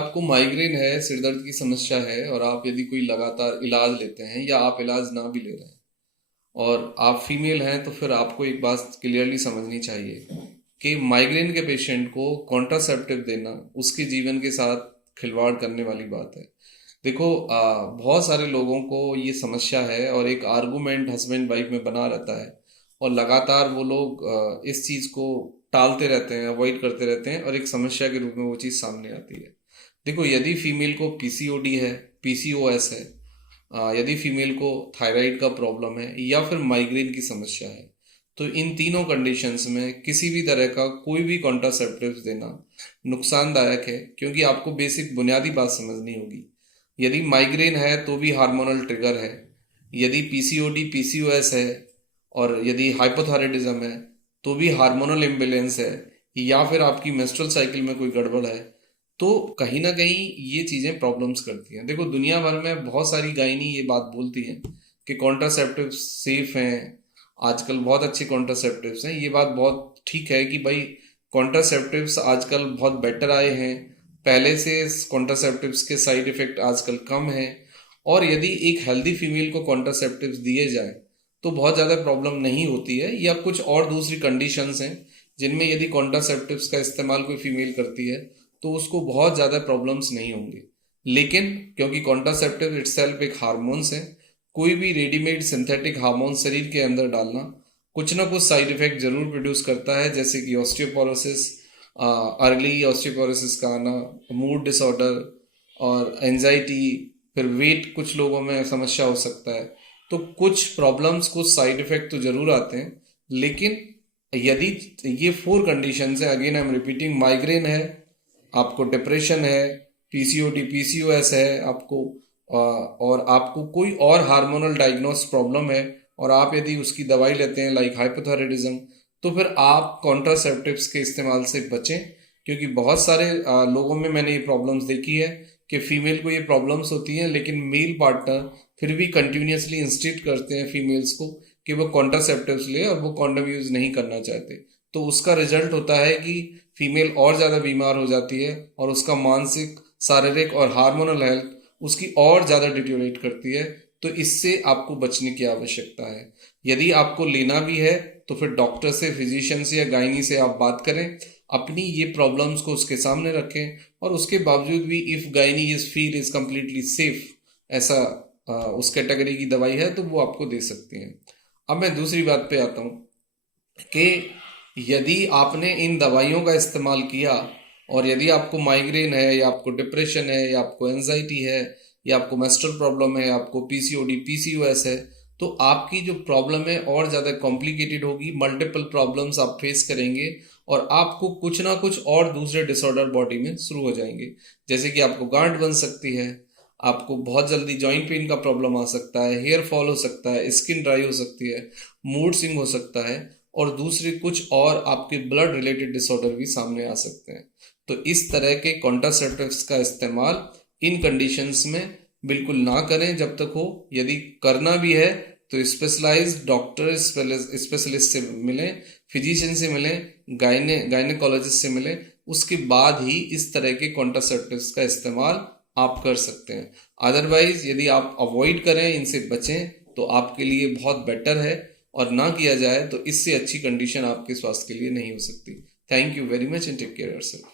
आपको माइग्रेन है, सिर दर्द की समस्या है और आप यदि कोई लगातार इलाज लेते हैं या आप इलाज ना भी ले रहे हैं और आप फीमेल हैं, तो फिर आपको एक बात क्लियरली समझनी चाहिए कि माइग्रेन के पेशेंट को कॉन्ट्रासेप्टिव देना उसके जीवन के साथ खिलवाड़ करने वाली बात है। देखो, बहुत सारे लोगों को ये समस्या है और एक आर्गुमेंट हस्बैंड वाइफ में बना रहता है और लगातार वो लोग इस चीज़ को टालते रहते हैं, अवॉइड करते रहते हैं और एक समस्या के रूप में वो चीज़ सामने आती है। देखो, यदि फीमेल को पीसीओडी है, पीसीओएस है, यदि फीमेल को थायराइड का प्रॉब्लम है या फिर माइग्रेन की समस्या है, तो इन तीनों कंडीशंस में किसी भी तरह का कोई भी कॉन्ट्रासेप्टिव्स देना नुकसानदायक है, क्योंकि आपको बेसिक बुनियादी बात समझनी होगी। यदि माइग्रेन है तो भी हार्मोनल ट्रिगर है, यदि पीसीओडी पीसीओएस है और यदि हाइपोथायराइडिज्म है तो भी हार्मोनल इम्बैलेंस है, या फिर आपकी मेंस्ट्रुअल साइकिल में कोई गड़बड़ है, तो कहीं ना कहीं ये चीज़ें प्रॉब्लम्स करती हैं। देखो, दुनिया भर में बहुत सारी गायनी ये बात बोलती हैं कि कॉन्ट्रासेप्टिव सेफ हैं, आजकल बहुत अच्छे कॉन्ट्रासेप्टिव्स हैं। ये बात बहुत ठीक है कि भाई कॉन्ट्रासेप्टिव्स आजकल बहुत बेटर आए हैं, पहले से कॉन्ट्रासेप्टिव्स के साइड इफेक्ट आजकल कम हैं। और यदि एक हेल्दी फीमेल को कॉन्ट्रासेप्टिव्स दिए जाए तो बहुत ज़्यादा प्रॉब्लम नहीं होती है, या कुछ और दूसरी कंडीशंस हैं जिनमें यदि कॉन्ट्रासेप्टिव्स का इस्तेमाल कोई फीमेल करती है तो उसको बहुत ज़्यादा प्रॉब्लम्स नहीं होंगे। लेकिन क्योंकि कॉन्ट्रासेप्टिव इटसेल्फ एक हार्मोन्स है, कोई भी रेडीमेड सिंथेटिक हार्मोन शरीर के अंदर डालना कुछ ना कुछ साइड इफेक्ट जरूर प्रोड्यूस करता है, जैसे कि ऑस्टियोपोरोसिस, अर्ली ऑस्टियोपोरोसिस का आना, मूड डिसऑर्डर और एंजाइटी, फिर वेट कुछ लोगों में समस्या हो सकता है। तो कुछ प्रॉब्लम्स, कुछ साइड इफेक्ट तो जरूर आते हैं। लेकिन यदि ये फोर कंडीशंस है, again I am repeating, migraine है, आपको डिप्रेशन है, पीसीओडी पीसीओएस है आपको, और आपको कोई और हार्मोनल डायग्नोस प्रॉब्लम है और आप यदि उसकी दवाई लेते हैं लाइक हाइपोथायराइडिज्म, तो फिर आप कॉन्ट्रासेप्टिव्स के इस्तेमाल से बचें। क्योंकि बहुत सारे लोगों में मैंने ये प्रॉब्लम्स देखी है कि फीमेल को ये प्रॉब्लम्स होती हैं, लेकिन मेल पार्टनर फिर भी कंटिन्यूसली इंस्टिट करते हैं फीमेल्स को कि वो कॉन्ट्रासेप्टिव्स ले और वो कॉन्डोम यूज नहीं करना चाहते। तो उसका रिजल्ट होता है कि फीमेल और ज़्यादा बीमार हो जाती है और उसका मानसिक, शारीरिक और हार्मोनल हेल्थ उसकी और ज़्यादा डिटोरेट करती है। तो इससे आपको बचने की आवश्यकता है। यदि आपको लेना भी है तो फिर डॉक्टर से, फिजिशियन से या गायनी से आप बात करें, अपनी ये प्रॉब्लम्स को उसके सामने रखें, और उसके बावजूद भी if gynae is feel is completely safe, ऐसा उस कैटेगरी की दवाई है, तो वो आपको दे सकती हैं। अब मैं दूसरी बात पे आता हूँ कि यदि आपने इन दवाइयों का इस्तेमाल किया और यदि आपको माइग्रेन है या आपको डिप्रेशन है या आपको एंजाइटी है या आपको मेंस्ट्रुअल प्रॉब्लम है, आपको पीसीओडी पीसीओएस है, तो आपकी जो प्रॉब्लम है और ज़्यादा कॉम्प्लिकेटेड होगी, मल्टीपल प्रॉब्लम्स आप फेस करेंगे और आपको कुछ ना कुछ और दूसरे डिसऑर्डर बॉडी में शुरू हो जाएंगे। जैसे कि आपको गांठ बन सकती है, आपको बहुत जल्दी जॉइंट पेन का प्रॉब्लम आ सकता है, हेयर फॉल हो सकता है, स्किन ड्राई हो सकती है, मूड स्विंग हो सकता है, और दूसरे कुछ और आपके ब्लड रिलेटेड डिसऑर्डर भी सामने आ सकते हैं। तो इस तरह के कॉन्ट्रासेप्टिव्स का इस्तेमाल इन कंडीशंस में बिल्कुल ना करें जब तक हो। यदि करना भी है तो स्पेशलाइज्ड डॉक्टर, स्पेशलिस्ट से मिलें, फिजिशियन से मिलें, गायनेकोलॉजिस्ट से मिलें, उसके बाद ही इस तरह के कॉन्ट्रासेप्टिव्स का इस्तेमाल आप कर सकते हैं। अदरवाइज यदि आप अवॉइड करें, इनसे बचें, तो आपके लिए बहुत बेटर है, और ना किया जाए तो इससे अच्छी कंडीशन आपके स्वास्थ्य के लिए नहीं हो सकती। Thank you very much and take care yourself.